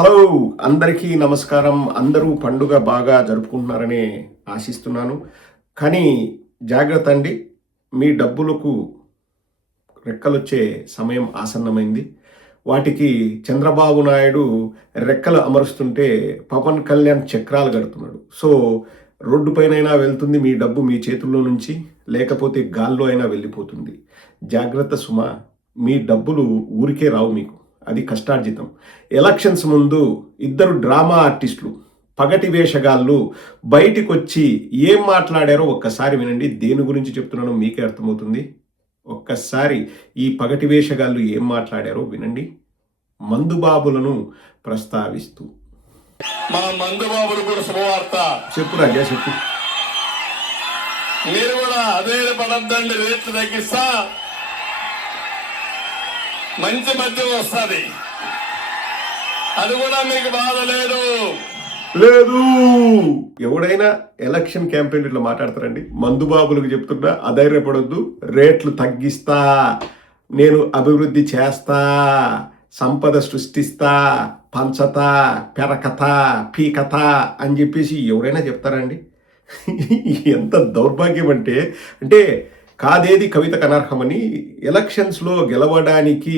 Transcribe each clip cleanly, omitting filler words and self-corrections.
Hello, అందరికీ నమస్కారం. అందరూ పండుగ బాగా జరుపుకుంటున్నారని ఆశిస్తున్నాను. కానీ జాగ్రత్త అండి, మీ డబ్బులకు రెక్కలొచ్చే సమయం ఆసన్నమైంది. వాటికి చంద్రబాబు నాయుడు రెక్కలు అమరుస్తుంటే పవన్ కళ్యాణ్ చక్రాలు కడుతున్నాడు. సో రోడ్డు పైనైనా వెళ్తుంది మీ డబ్బు మీ చేతుల్లో నుంచి, లేకపోతే గాల్లో అయినా వెళ్ళిపోతుంది. జాగ్రత్త సుమ, మీ డబ్బులు ఊరికే రావు మీకు, అది కష్టార్జితం. ఎలక్షన్స్ ముందు ఇద్దరు డ్రామా ఆర్టిస్టులు, పగటి వేషగాళ్ళు బయటికి వచ్చి ఏం మాట్లాడారో ఒక్కసారి వినండి. దేని గురించి చెప్తున్నానో మీకే అర్థమవుతుంది. ఒక్కసారి ఈ పగటి వేషగాళ్ళు ఏం మాట్లాడారో వినండి. మందుబాబులను ప్రస్తావిస్తూ. మా మందుబాబులు కూడా శుభవార్త. చెప్పు రాజా, చెప్పు. మీరు కూడా అదే పడద్దండి, రేట్లు తగ్గిస్తా, మంచి మద్యం వస్తుంది, అది కూడా మీకు బాధ లేదు. లేదు, ఎవడైనా ఎలక్షన్ క్యాంపెయిన్ ఇట్లా మాట్లాడతారండి. మందుబాబులకు చెప్తున్నా, అధైర్యపడొద్దు, రేట్లు తగ్గిస్తా, నేను అభివృద్ధి చేస్తా, సంపద సృష్టిస్తా, పంచతా, పెరకతా, పీకతా అని చెప్పేసి ఎవరైనా చెప్తారండి? ఎంత దౌర్భాగ్యం అంటే కాదేది కవితకు అనర్హమని ఎలక్షన్స్లో గెలవడానికి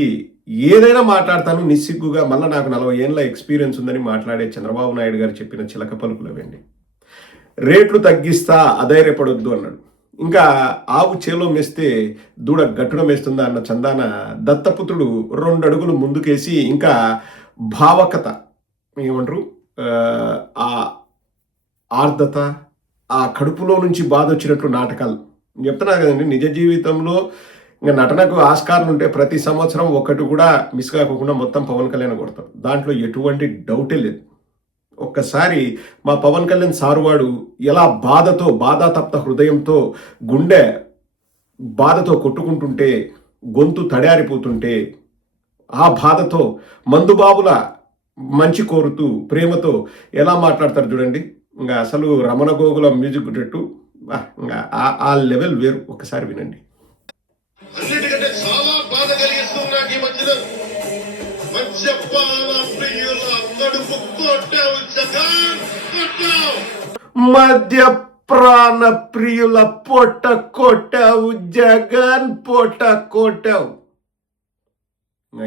ఏదైనా మాట్లాడతాను నిస్సిగ్గుగా. మళ్ళీ నాకు 40 ఏళ్ళ ఎక్స్పీరియన్స్ ఉందని మాట్లాడే చంద్రబాబు నాయుడు గారు చెప్పిన చిలక పలుకులవండి. రేట్లు తగ్గిస్తా, అధైర్యపడొద్దు అన్నాడు. ఇంకా ఆవు చేలో మేస్తే దూడ గట్టున మేస్తుందా అన్న చందాన దత్తపుత్రుడు 2 అడుగులు ముందుకేసి ఇంకా భావకత ఏమంటారు, ఆ ఆర్ద్రత, ఆ కడుపులో నుంచి బాధ వచ్చినట్లు నాటకాలు చెప్తున్నా కదండి. నిజ జీవితంలో ఇంకా నటనకు ఆస్కారాలు ఉంటే ప్రతి సంవత్సరం ఒకటి కూడా మిస్ కాకుండా మొత్తం పవన్ కళ్యాణ్ కొడతారు. దాంట్లో ఎటువంటి డౌటే లేదు. ఒక్కసారి మా పవన్ కళ్యాణ్ సారువాడు ఎలా బాధాతప్త హృదయంతో, గుండె బాధతో కొట్టుకుంటుంటే, గొంతు తడారిపోతుంటే, ఆ బాధతో మందుబాబుల మంచి కోరుతూ ప్రేమతో ఎలా మాట్లాడతారు చూడండి. ఇంకా అసలు రమణ గోగుల మ్యూజిక్ కొట్టేట్టు, ఇంకా ఆ లెవెల్ వేరు. ఒకసారి వినండి. అన్నిటికంటే చాలా బాధ కలిగిస్తుంది నాకు ఈ మధ్యలో మద్యపాన ప్రియుల కడుపు కొట్టావు జగన్, కొట్టావు. మద్యప్రాణ ప్రియుల పొట్ట కొట్టావు జగన్, పొట్ట కొట్టావు.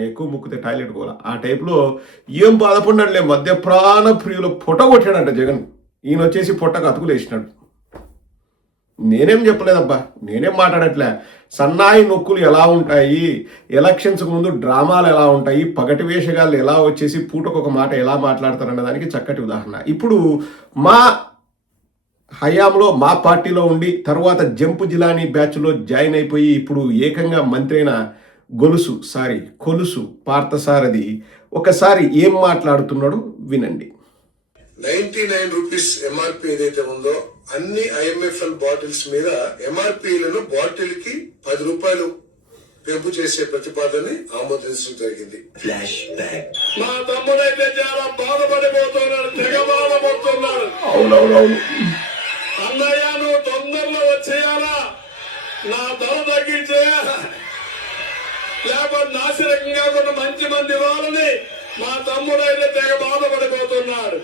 ఎక్కువ ముక్కితే టాయిలెట్ పోలా ఆ టైప్లో ఏం బాధపడినాడులే. మద్యప్రాణ ప్రియుల పొట్ట కొట్టాడంట జగన్. ఈయన వచ్చేసి పొట్టకు అతుకులేసినాడు. నేనేం చెప్పలేదబ్బా, నేనేం మాట్లాడట్లే. సన్నాయి నొక్కులు ఎలా ఉంటాయి, ఎలక్షన్స్ ముందు డ్రామాలు ఎలా ఉంటాయి, పగటి వేషగాళ్ళు ఎలా వచ్చేసి పూటకొక మాట ఎలా మాట్లాడతారన్న దానికి చక్కటి ఉదాహరణ. ఇప్పుడు మా హయాంలో మా పార్టీలో ఉండి తర్వాత జంపు జిలానీ బ్యాచ్లో జాయిన్ అయిపోయి ఇప్పుడు ఏకంగా మంత్రి అయిన కొలుసు పార్థసారథి ఒకసారి ఏం మాట్లాడుతున్నాడో వినండి. 99 రూపీస్ ఎంఆర్పి ఏదైతే ఉందో అన్ని ఐఎంఎఫ్ఎల్ బాటిల్స్ మీద ఎంఆర్పీలను బాటిల్ కి 10 రూపాయలు పెంపు చేసే ప్రతిపాదనని ఆమోదించడం జరిగింది. Flash back. మా తమ్ముడైతే చాలా బాధపడిపోతున్నాడు, తెగ బాధపడుతున్నాడు. అవునవునవును. అన్నయ్య, నువ్వు తొందరలో వచ్చేయాలా, నా ధర తగ్గించేయాలా, లేకపోతే నాశనకంగా కూడా మంచి మంది ఇవ్వాలని మా తమ్ముడైతే తెగ బాధపడిపోతున్నాడు.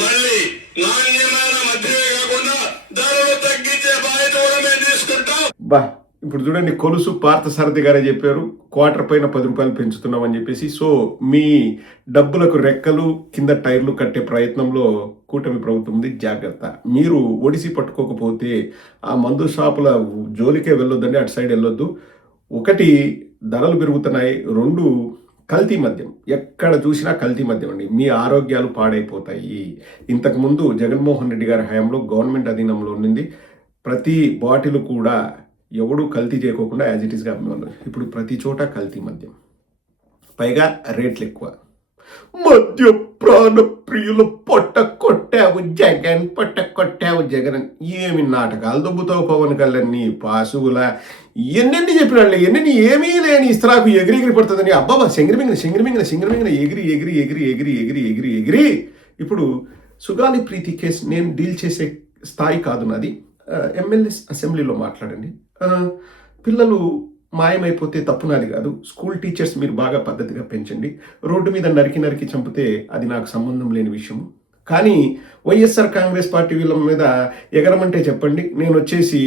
మళ్ళీ నాణ్యమైన మధ్యమే కాకుండా ధరలు తగ్గించే బాధ్యత కూడా మేము తీసుకుంటాం. ఇప్పుడు చూడండి, కొలుసు పార్థసారథి గారే చెప్పారు, క్వార్టర్ పైన 10 రూపాయలు పెంచుతున్నామని చెప్పేసి. సో మీ డబ్బులకు రెక్కలు కింద టైర్లు కట్టే ప్రయత్నంలో కూటమి ప్రభుత్వం ఉంది. జాగ్రత్త. మీరు ఒడిసి పట్టుకోకపోతే ఆ మందు షాపుల జోలికే వెళ్ళొద్దండి, అటు సైడ్ వెళ్ళొద్దు. 1 ధరలు పెరుగుతున్నాయి, 2 కల్తీ మద్యం. ఎక్కడ చూసినా కల్తీ మద్యం అండి. మీ ఆరోగ్యాలు పాడైపోతాయి. ఇంతకుముందు జగన్మోహన్ రెడ్డి గారి హయాంలో గవర్నమెంట్ అధీనంలో ఉండింది. ప్రతి బాటిల్ కూడా ఎవడు కల్తీ చేయకోకుండా యాజ్ ఇట్ ఈస్గా అమ్మేవాళ్ళు. ఇప్పుడు ప్రతి చోట కల్తీ మద్యం, పైగా రేట్లు ఎక్కువ. మద్య ప్రాణ ప్రియులు పొట్ట కొట్టావు జగన్, పొట్ట కొట్టావు జగన్. ఏమి నాటకాలు దొబ్బుతావు పవన్ కళ్యాణ్, నీ పాసుగుల ఎన్నెన్ని చెప్పినాళ్ళే, ఎన్నెన్ని ఏమీ లేని ఇస్త్రాకు ఎగిరి పడుతుందని. అబ్బాబా సింగరమింగిన ఎగిరి. ఇప్పుడు సుగాలి ప్రీతి కేసు నేను డీల్ చేసే స్థాయి కాదు నాది. ఎమ్మెల్యే అసెంబ్లీలో మాట్లాడండి. పిల్లలు మాయమైపోతే తప్పు నాది కాదు. స్కూల్ టీచర్స్ మీరు బాగా పద్ధతిగా పెంచండి. రోడ్డు మీద నరికి నరికి చంపితే అది నాకు సంబంధం లేని విషయం. కానీ వైఎస్ఆర్ కాంగ్రెస్ పార్టీ వీళ్ళ మీద ఎగరమంటే చెప్పండి. నేను వచ్చేసి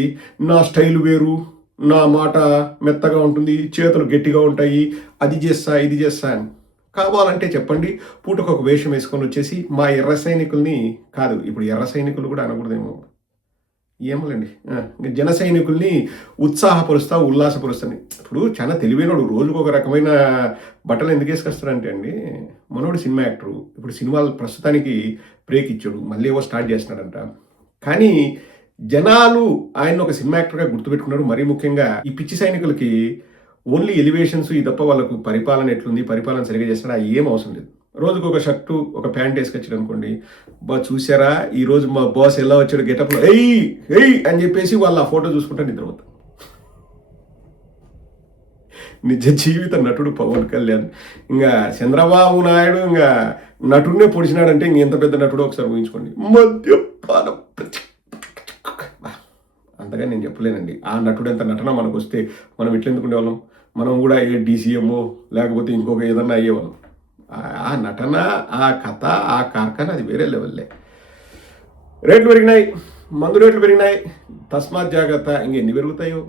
నా స్టైల్ వేరు, నా మాట మెత్తగా ఉంటుంది, చేతులు గట్టిగా ఉంటాయి, అది చేస్తా ఇది చేస్తా అని కావాలంటే చెప్పండి. పూటకు ఒక వేషం వేసుకొని వచ్చేసి మా ఎర్ర సైనికుల్ని కాదు, ఇప్పుడు ఎర్ర సైనికులు కూడా అనకూడదేమో, ఏమోలేండి, జన సైనికుల్ని ఉత్సాహపరుస్తా ఉల్లాసపరుస్తాను. ఇప్పుడు చాలా తెలివైనడు, రోజుకు ఒక రకమైన బట్టలు ఎందుకు వేసుకొస్తాడంటే అండి, మనోడు సినిమా యాక్టరు, ఇప్పుడు సినిమాలు ప్రస్తుతానికి బ్రేక్ ఇచ్చాడు, మళ్ళీ ఏవో స్టార్ట్ చేస్తున్నాడంట. కానీ జనాలు ఆయన ఒక సినిమా యాక్టర్గా గుర్తుపెట్టుకున్నారు. మరీ ముఖ్యంగా ఈ పిచ్చి సైనికులకి ఓన్లీ ఎలివేషన్స్ ఈ తప్ప వాళ్ళకు పరిపాలన ఎట్లుంది, పరిపాలన సరిగా చేస్తారా ఏం అవసరం లేదు. రోజుకు ఒక షర్టు ఒక ప్యాంట్ వేసుకొచ్చాడు అనుకోండి, బా చూసారా ఈరోజు మా బాస్ ఎలా వచ్చాడు గెటప్లో, ఎయ్ ఎయ్ అని చెప్పేసి వాళ్ళు ఆ ఫోటో చూసుకుంటే నిద్రపోతారు. నిజ జీవిత నటుడు పవన్ కళ్యాణ్. ఇంకా చంద్రబాబు నాయుడు ఇంకా నటుడినే పొడిచినాడంటే ఇంకెంత పెద్ద నటుడు ఒకసారి ఊహించుకోండి. మద్యపానం అంతగా నేను చెప్పలేనండి. ఆ నటుడు ఎంత నటన మనకు వస్తే మనం ఎట్లెందుకు ఉండేవాళ్ళం, మనం కూడా ఏ డీసీఎంఓ లేకపోతే ఇంకొక ఏదన్నా అయ్యేవాళ్ళం. ఆ నటన, ఆ కథ, ఆ కార్ఖాన అది వేరే లెవెల్లే. రేట్లు పెరిగినాయి, మందు రేట్లు పెరిగినాయి, తస్మాత్ జాగ్రత్త. ఇంకెన్ని పెరుగుతాయో.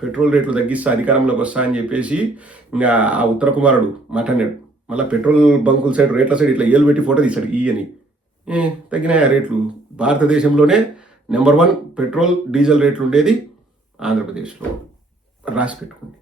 పెట్రోల్ రేట్లు తగ్గిస్తా అధికారంలోకి వస్తా అని చెప్పేసి ఇంకా ఆ ఉత్తర కుమారుడు మాట్లాడాడు. మళ్ళీ పెట్రోల్ బంకుల సైడ్ రేట్ల సైడ్ ఇట్లా ఏలు పెట్టి ఫోటో తీశాడు అని. తగ్గినాయి ఆ రేట్లు. భారతదేశంలోనే నెంబర్ 1 పెట్రోల్ డీజిల్ రేట్లు ఉండేది ఆంధ్రప్రదేశ్లో. రాసి పెట్టుకోండి.